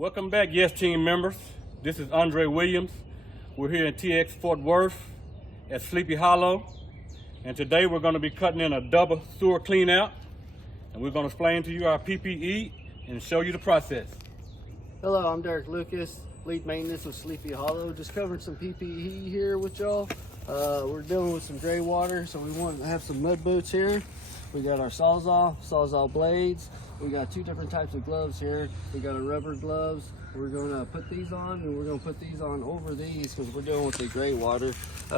Welcome back, Yes Team members. This is Andre Williams. We're here in TX Fort Worth at Sleepy Hollow. And today we're going to be cutting in a double sewer clean out. And we're going to explain to you our PPE and show you the process. Hello, I'm Derek Lucas, lead maintenance with Sleepy Hollow. Just covering some PPE here with y'all. We're dealing with some gray water, so we want to have some mud boots here. We got our Sawzall blades. We got two different types of gloves here. We got our rubber gloves. We're going to put these on, and we're going to put these on over these because we're dealing with the gray water.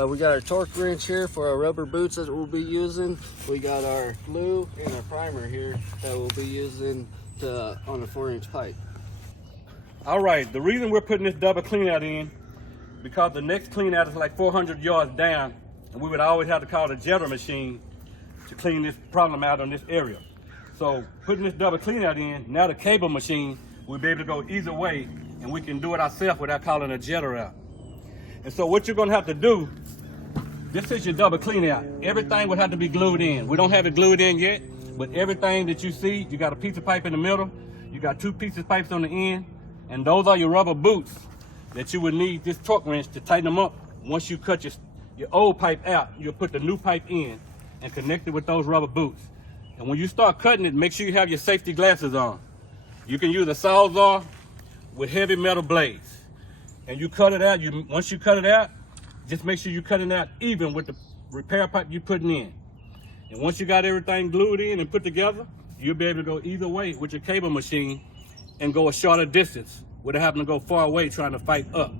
We got our torque wrench here for our rubber boots that we'll be using. We got our glue and our primer here that we'll be using on a 4-inch pipe. All right, the reason we're putting this double clean out in, because the next clean out is like 400 yards down, and we would always have to call the jetter machine to clean this problem out on this area. So putting this double clean out in, now the cable machine will be able to go either way, and we can do it ourselves without calling a jetter out. And so what you're gonna have to do, this is your double clean out. Everything would have to be glued in. We don't have it glued in yet, but everything that you see, you got a piece of pipe in the middle, you got two pieces of pipes on the end, and those are your rubber boots that you would need this torque wrench to tighten them up. Once you cut your old pipe out, you'll put the new pipe in and connect it with those rubber boots. And when you start cutting it, make sure you have your safety glasses on. You can use a Sawzall with heavy metal blades. And you cut it out, once you cut it out, just make sure you cut it out even with the repair pipe you're putting in. And once you got everything glued in and put together, you'll be able to go either way with your cable machine and go a shorter distance without having to go far away trying to fight up.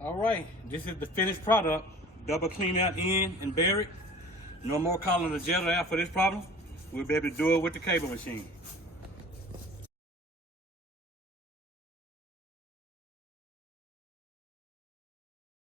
All right, this is the finished product. Double clean out in and buried. No more calling the jetter out for this problem. We'll be able to do it with the cable machine.